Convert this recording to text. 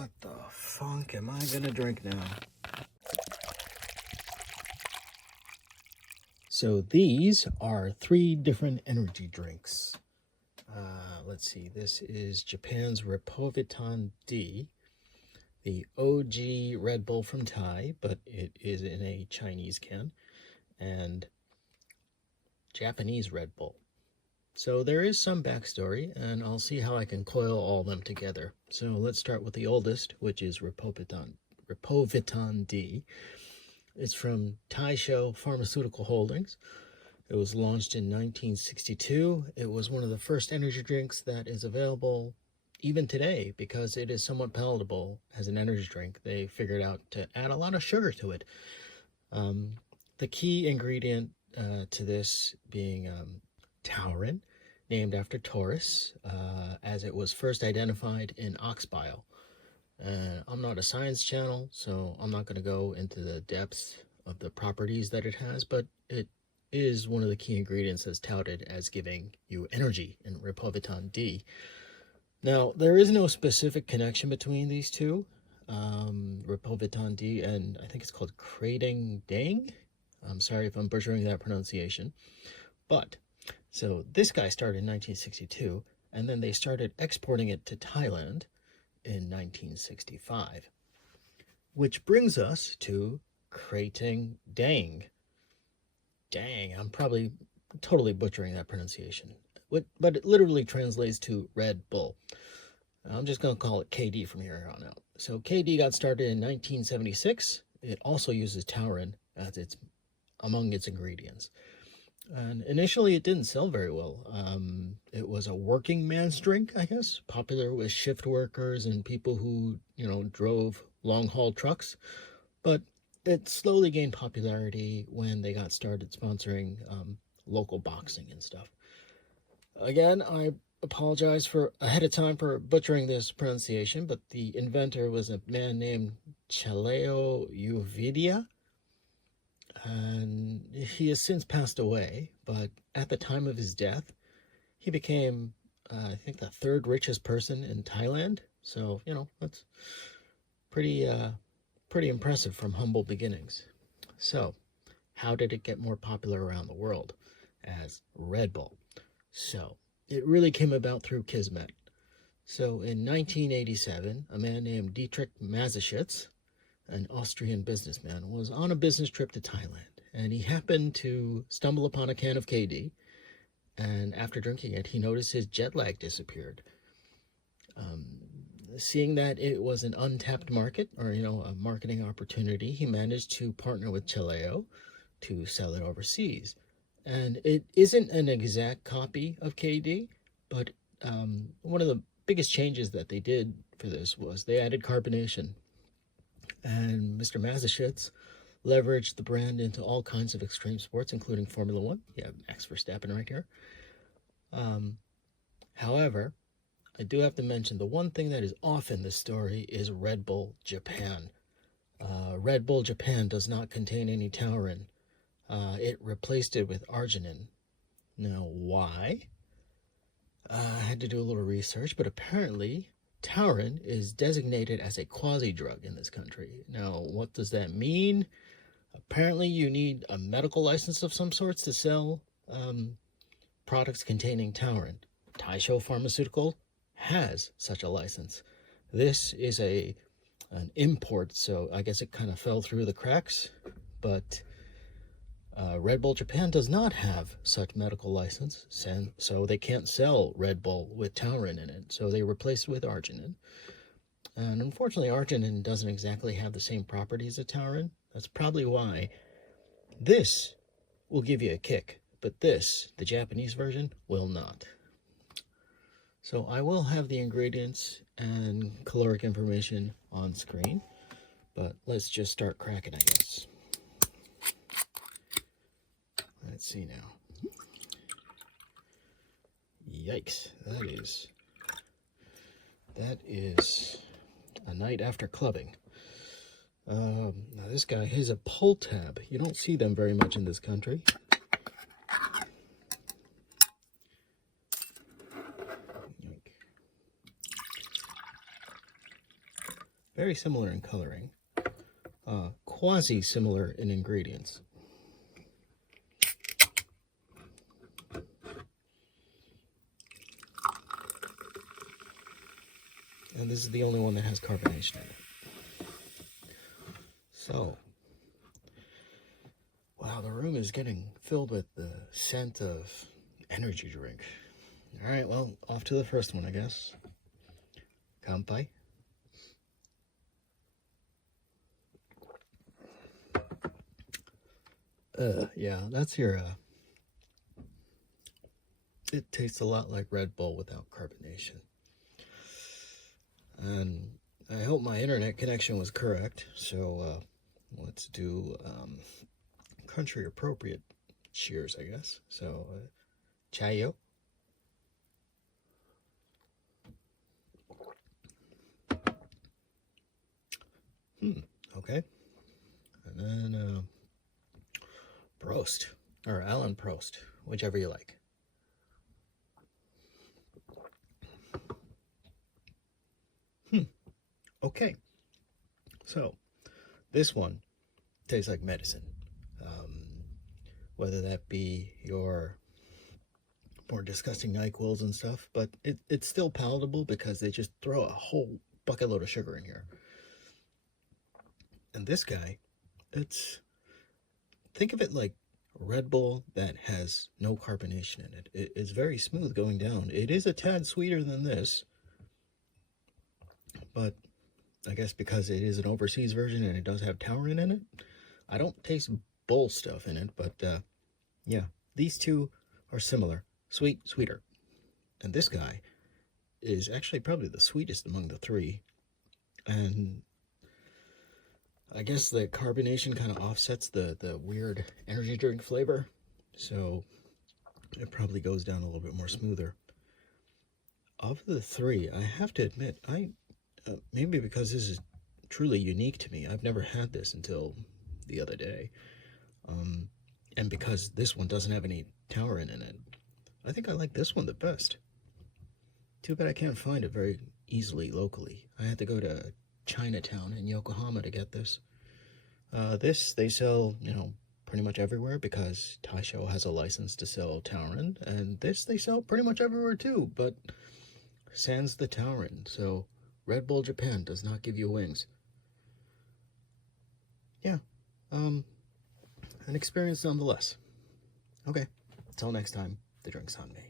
What the funk am I gonna drink now? So these are 3 different energy drinks. Let's see, this is Japan's Repovitan D, the OG Red Bull from Thai, but it is in a Chinese can, and Japanese Red Bull. So there is some backstory, and I'll see how I can coil all of them together. So let's start with the oldest, which is Repovitan D. It's from Chaleo Pharmaceutical Holdings. It was launched in 1962. It was one of the first energy drinks that is available even today because it is somewhat palatable as an energy drink. They figured out to add a lot of sugar to it. The key ingredient to this being taurin, named after Taurus, as it was first identified in ox bile. I'm not a science channel, so I'm not going to go into the depths of the properties that it has, but it is one of the key ingredients that's touted as giving you energy in Repovitan D. Now, there is no specific connection between these two, Repovitan D and I think it's called Krating Daeng. I'm sorry if I'm butchering that pronunciation. But, so this guy started in 1962, and then they started exporting it to Thailand in 1965. Which brings us to Krating Daeng. Dang, I'm probably totally butchering that pronunciation. But it literally translates to Red Bull. I'm just going to call it KD from here on out. So KD got started in 1976. It also uses taurin as among its ingredients. And initially it didn't sell very well. It was a working man's drink, I guess, popular with shift workers and people who, drove long-haul trucks. But it slowly gained popularity when they got started sponsoring local boxing and stuff. Again, I apologize ahead of time for butchering this pronunciation, but the inventor was a man named Chaleo Yoovidhya, and he has since passed away, but at the time of his death, he became, I think, the 3rd richest person in Thailand. So, that's pretty impressive from humble beginnings. So, how did it get more popular around the world as Red Bull? So, it really came about through Kismet. So, in 1987, a man named Dietrich Mateschitz, an Austrian businessman, was on a business trip to Thailand, and he happened to stumble upon a can of KD, and after drinking it, he noticed his jet lag disappeared. Seeing that it was an untapped market, or a marketing opportunity, he managed to partner with Chaleo to sell it overseas. And it isn't an exact copy of KD, but one of the biggest changes that they did for this was they added carbonation. And Mr. Mateschitz leveraged the brand into all kinds of extreme sports, including Formula One. You have Max Verstappen right here. However, I do have to mention the one thing that is off in this story is Red Bull Japan. Red Bull Japan does not contain any taurin. It replaced it with arginine. Now, why? I had to do a little research, but apparently taurin is designated as a quasi-drug in this country. Now, what does that mean? Apparently, you need a medical license of some sorts to sell products containing taurin. Chaleo Pharmaceutical has such a license. This is an import, so I guess it kind of fell through the cracks, but Red Bull Japan does not have such medical license, so they can't sell Red Bull with taurin in it, so they replaced it with arginine. And unfortunately, arginine doesn't exactly have the same properties as taurin. That's probably why this will give you a kick, but this, the Japanese version, will not. So I will have the ingredients and caloric information on screen, but let's just start cracking, I guess. Let's see now. Yikes, that is a night after clubbing. Now this guy has a pull tab. You don't see them very much in this country. very similar in coloring, quasi-similar in ingredients. And this is the only one that has carbonation in it. So, wow, the room is getting filled with the scent of energy drink. All right, well, off to the first one, I guess. Kanpai. Yeah, that's your, it tastes a lot like Red Bull without carbonation. And I hope my internet connection was correct, so, let's do, country appropriate cheers, I guess. So, Chaleo. Okay. And then, Prost, or Alan Prost, whichever you like. Okay. So, this one tastes like medicine. Whether that be your more disgusting NyQuils and stuff, but it's still palatable because they just throw a whole bucket load of sugar in here. And this guy, think of it like Red Bull that has no carbonation in it. It's very smooth going down. It is a tad sweeter than this, but I guess because it is an overseas version and it does have taurine in it, I don't taste bull stuff in it, but yeah, these two are similar. Sweet, sweeter. And this guy is actually probably the sweetest among the three. And I guess the carbonation kind of offsets the weird energy drink flavor. So it probably goes down a little bit more smoother. Of the three, I have to admit, maybe because this is truly unique to me, I've never had this until the other day. And because this one doesn't have any taurine in it, I think I like this one the best. Too bad I can't find it very easily locally. I had to go to Chinatown in Yokohama to get this. This they sell, pretty much everywhere because Taisho has a license to sell taurine, and this they sell pretty much everywhere too, but sans the taurine, so Redbull Japan does not give you wings. Yeah, an experience nonetheless. Okay, until next time, the drink's on me.